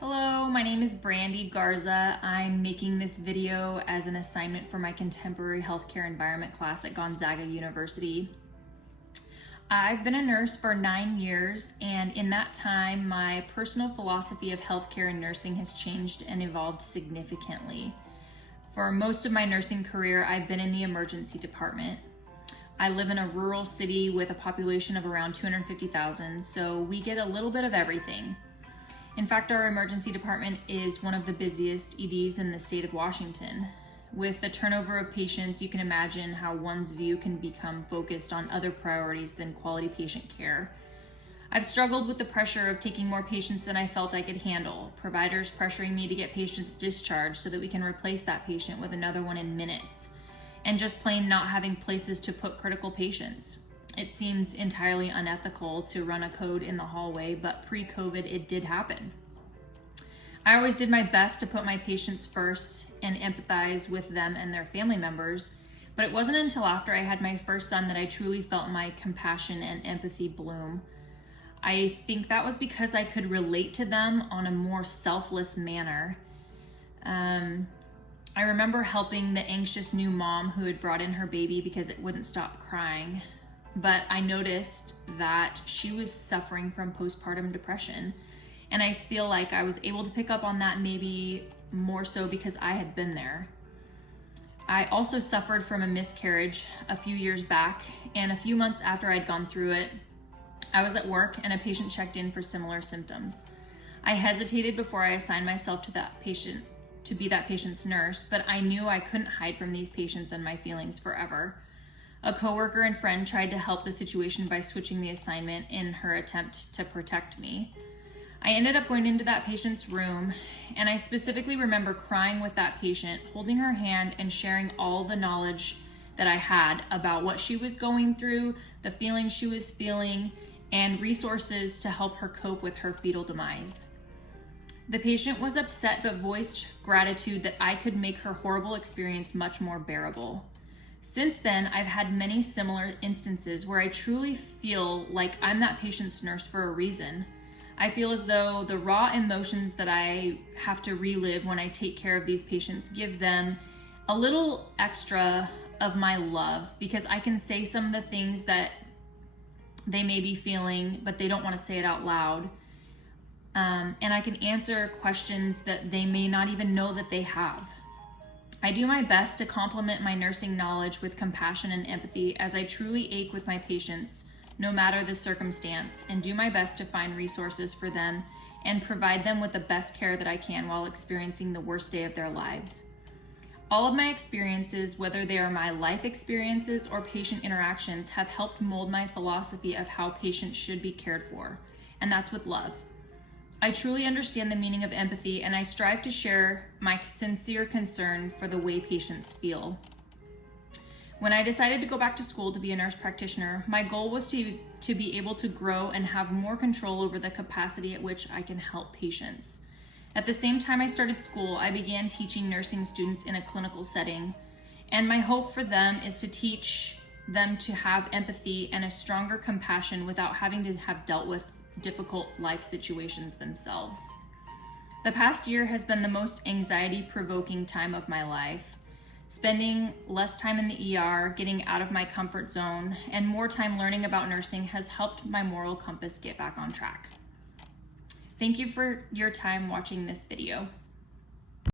Hello, my name is Brandy Garza. I'm making this video as an assignment for my contemporary healthcare environment class at Gonzaga University. I've been a nurse for 9 years, and in that time, my personal philosophy of healthcare and nursing has changed and evolved significantly. For most of my nursing career, I've been in the emergency department. I live in a rural city with a population of around 250,000, so we get a little bit of everything. In fact, our emergency department is one of the busiest EDs in the state of Washington. With the turnover of patients, you can imagine how one's view can become focused on other priorities than quality patient care. I've struggled with the pressure of taking more patients than I felt I could handle, providers pressuring me to get patients discharged so that we can replace that patient with another one in minutes, and just plain not having places to put critical patients. It seems entirely unethical to run a code in the hallway, but pre-COVID it did happen. I always did my best to put my patients first and empathize with them and their family members, but it wasn't until after I had my first son that I truly felt my compassion and empathy bloom. I think that was because I could relate to them on a more selfless manner. I remember helping the anxious new mom who had brought in her baby because it wouldn't stop crying. But I noticed that she was suffering from postpartum depression. And I feel like I was able to pick up on that maybe more so because I had been there. I also suffered from a miscarriage a few years back, and a few months after I'd gone through it, I was at work and a patient checked in for similar symptoms. I hesitated before I assigned myself to that patient to be that patient's nurse, but I knew I couldn't hide from these patients and my feelings forever. A coworker and friend tried to help the situation by switching the assignment in her attempt to protect me. I ended up going into that patient's room, and I specifically remember crying with that patient, holding her hand and sharing all the knowledge that I had about what she was going through, the feelings she was feeling, and resources to help her cope with her fetal demise. The patient was upset but voiced gratitude that I could make her horrible experience much more bearable. Since then, I've had many similar instances where I truly feel like I'm that patient's nurse for a reason. I feel as though the raw emotions that I have to relive when I take care of these patients give them a little extra of my love, because I can say some of the things that they may be feeling, but they don't want to say it out loud. And I can answer questions that they may not even know that they have. I do my best to complement my nursing knowledge with compassion and empathy, as I truly ache with my patients, no matter the circumstance, and do my best to find resources for them and provide them with the best care that I can while experiencing the worst day of their lives. All of my experiences, whether they are my life experiences or patient interactions, have helped mold my philosophy of how patients should be cared for, and that's with love. I truly understand the meaning of empathy, and I strive to share my sincere concern for the way patients feel. When I decided to go back to school to be a nurse practitioner, my goal was to be able to grow and have more control over the capacity at which I can help patients. At the same time I started school, I began teaching nursing students in a clinical setting, and my hope for them is to teach them to have empathy and a stronger compassion without having to have dealt with difficult life situations themselves. The past year has been the most anxiety-provoking time of my life. Spending less time in the ER, getting out of my comfort zone, and more time learning about nursing has helped my moral compass get back on track. Thank you for your time watching this video.